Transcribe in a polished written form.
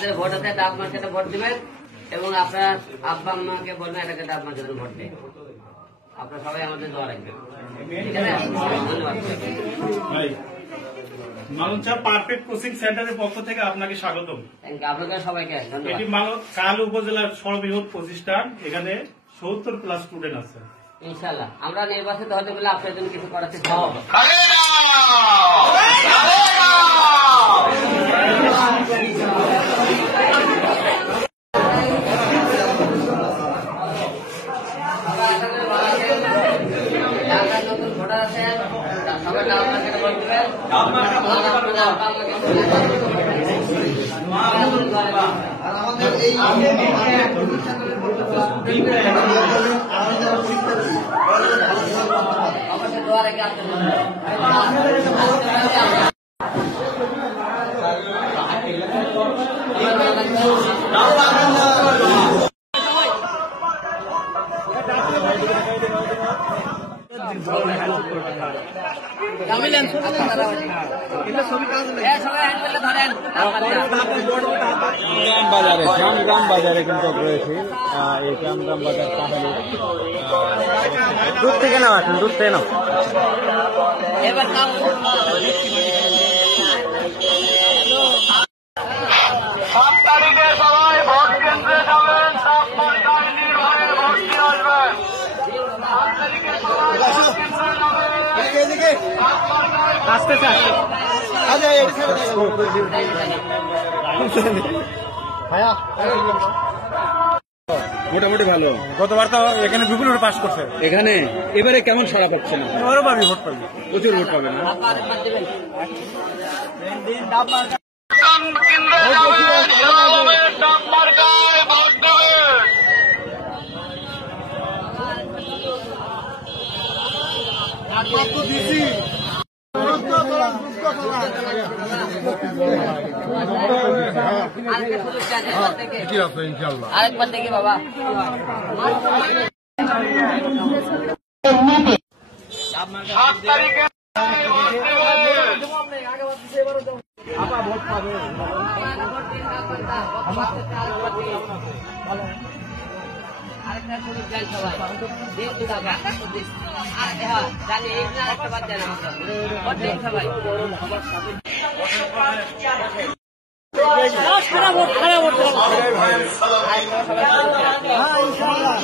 যাদের ভোট আছে ডাব মার্কেটে ভোট দিবেন এবং আপনার আব্বা আম্মাকে বলবেন এটাকে ডাব মার্কেটে ভোট দেয়। আপনারা সবাই আমাদের দোয়া রাখবেন, ঠিক আছে? ধন্যবাদ। মালঞ্চ পারফেক্ট কোচিং সেন্টারের পক্ষ থেকে আপনাকে স্বাগতম। আপনাদের সবাইকে ধন্যবাদ। এটি কাহালু উপজেলার সর্ববৃহৎ প্রতিষ্ঠান, এখানে 70+ স্টুডেন্ট আছে। ইনশাআল্লাহ আমরা নির্বাচিত হতে বলে আপনার জন্য কিছু করার চেষ্টা করব। নতুন ভোটার আছে সবাই ডাব মার্কেটে ভোট দিবেন। আমাদের এই অবশ্যই দোয়া রেখে আসতে গ্রাম বাজারে কিন্তু রয়েছে। এই গ্রাম বাজার তাহলে দূর থেকে নাও, এখন দূর থেকে নাও। এবার 7 তারিখে সবাই ভোট কেন্দ্রে যাবেন, ডাব মার্কায় নির্ভয়ে ভোট দিয়ে আসবেন। 7 তারিখে সবাই ভোট কেন্দ্রে যাবেন, ডাব মার্কায় আস্তে আস্তে মোটামুটি ভালো। গতবার তো এখানে বিপুল পাস করছে। এখানে এবারে কেমন সারা পাচ্ছে না? ওরও পাবি, ভোট পাবি, প্রচুর ভোট পাবে না? কেন্দ্রে যাবেন, সবাই ডাব মার্কায় ভোট দেবেন। আরেকবার দেখি বাবা। 7 তারিখে ভোট দেবেন। আরেকটা সুযোগ দেন সবাই, দেখতে থাকা জানি এই না একটা বাদ দেন আমাদের ভোট দেন সবাই। ইনশাআল্লাহ